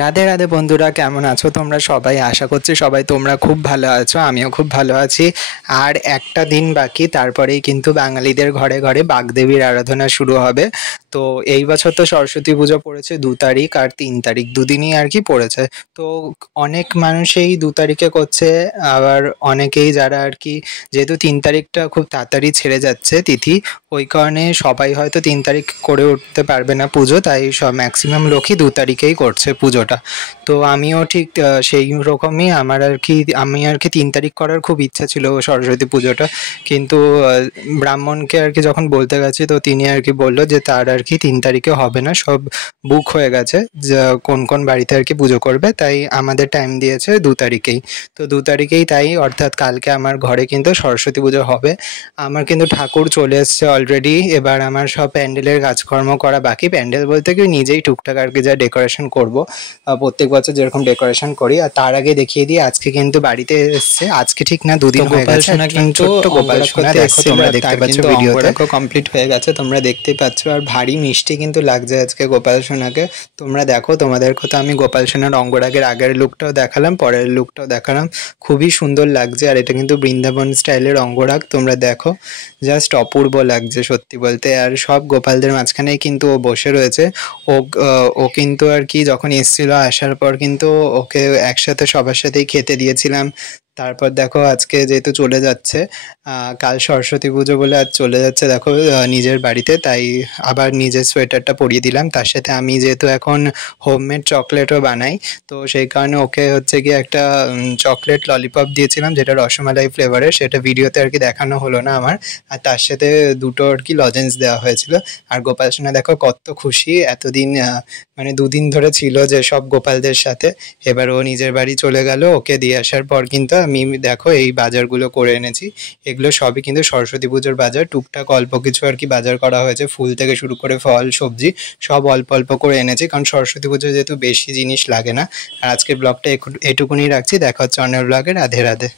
রাধে রাধে বন্ধুরা, কেমন আছো তোমরা সবাই? আশা করছি সবাই তোমরা খুব ভালো আছো, আমিও খুব ভালো আছি। আর একটা দিন বাকি, তারপরেই কিন্তু বাঙালিদের ঘরে ঘরে বাগদেবীর আরাধনা শুরু হবে। তো এই বছর তো সরস্বতী পুজো পড়েছে 2 তারিখ আর 3 তারিখ, দুদিনই আর কি পড়েছে। তো অনেক মানুষই 2 তারিখে করছে, আবার অনেকেই যারা আর কি, যেহেতু 3 তারিখটা খুব তাড়াতাড়ি ছেড়ে যাচ্ছে তিথি, ওই কারণে সবাই হয়তো 3 তারিখ করে উঠতে পারবে না পুজো, তাই সব ম্যাক্সিমাম লোকই 2 তারিখেই করছে পুজোটা। তো আমিও ঠিক সেই রকমই, আমি আর কি 3 তারিখ করার খুব ইচ্ছা ছিল সরস্বতী পুজোটা। কিন্তু ব্রাহ্মণকে আর কি যখন বলতে গেছি, তো তিনি আর কি বললো যে তার আর কি 3 তারিখে হবে না, সব বুক হয়ে গেছে, যা কোন কোন বাড়িতে আর কি পুজো করবে, তাই আমাদের টাইম দিয়েছে 2 তারিখেই। তো 2 তারিখেই তাই, অর্থাৎ কালকে আমার ঘরে কিন্তু সরস্বতী পুজো হবে। আমার কিন্তু ঠাকুর চলে এসছে অলরেডি, এবার আমার সব প্যান্ডেলের কাজকর্ম করা বাকি। প্যান্ডেল বলতে কি নিজেই টুকটাক আর কি যা ডেকোরেশন করব, প্রত্যেক বছর যেরকম ডেকোরেশন করি। আর তার আগে দেখিয়ে দিই, আজকে কিন্তু বাড়িতে এসছে, আজকে ঠিক না 2 দিন হয়ে গেছে, ছোট্ট গোপাল সোনা এসছে, তোমরা দেখতে পাচ্ছ ভিডিওতে। কমপ্লিট হয়ে গেছে, তোমরা দেখতেই পাচ্ছ। আর ভারী মিষ্টি কিন্তু লাগছে আজকে গোপাল সোনাকে। তোমরা দেখো, তোমাদেরকে তো আমি গোপাল সোনার অঙ্গরাগের আগের লুকটাও দেখালাম, পরের লুকটাও দেখালাম, খুবই সুন্দর লাগছে। আর এটা কিন্তু বৃন্দাবন স্টাইলের অঙ্গরাগ, তোমরা দেখো, জাস্ট অপূর্ব লাগছে সত্যি বলতে। আর সব গোপালদের মাঝখানেই কিন্তু ও বসে রয়েছে। ও ও কিন্তু আর কি যখন এসেছিল, আসার পর কিন্তু ওকে একসাথে সবার সাথেই খেতে দিয়েছিলাম। তারপর দেখো আজকে যেহেতু চলে যাচ্ছে, কাল সরস্বতী পুজো বলে আজ চলে যাচ্ছে দেখো নিজের বাড়িতে, তাই আবার নিজের সোয়েটারটা পরিয়ে দিলাম। তার সাথে আমি যেহেতু এখন হোমমেড চকলেটও বানাই, তো সেই কারণে ওকে হচ্ছে গিয়ে একটা চকলেট ললিপপ দিয়েছিলাম, যেটা রসমালাই ফ্লেভারের, সেটা ভিডিওতে আর কি দেখানো হলো না আমার। আর তার সাথে দুটো আর কি লজেন্স দেওয়া হয়েছিল। আর গোপাল সোনা দেখো কত খুশি, এতদিন মানে 2 দিন ধরে ছিল যে সব গোপালদের সাথে, এবার ও নিজের বাড়ি চলে গেল। ওকে দিয়ে আসার পর কিন্তু আমি দেখো এই বাজারগুলো করে এনেছি। এগুলো সবই কিন্তু সরস্বতী পুজোর বাজার, টুকটাক অল্প কিছু আর কি বাজার করা হয়েছে, ফুল থেকে শুরু করে ফল সবজি সব অল্প অল্প করে এনেছি, কারণ সরস্বতী পুজো যেহেতু বেশি জিনিস লাগে না। আর আজকের ব্লগটা এটুকুনি রাখছি, দেখা হচ্ছে অন্য ব্লগে। রাধে রাধে।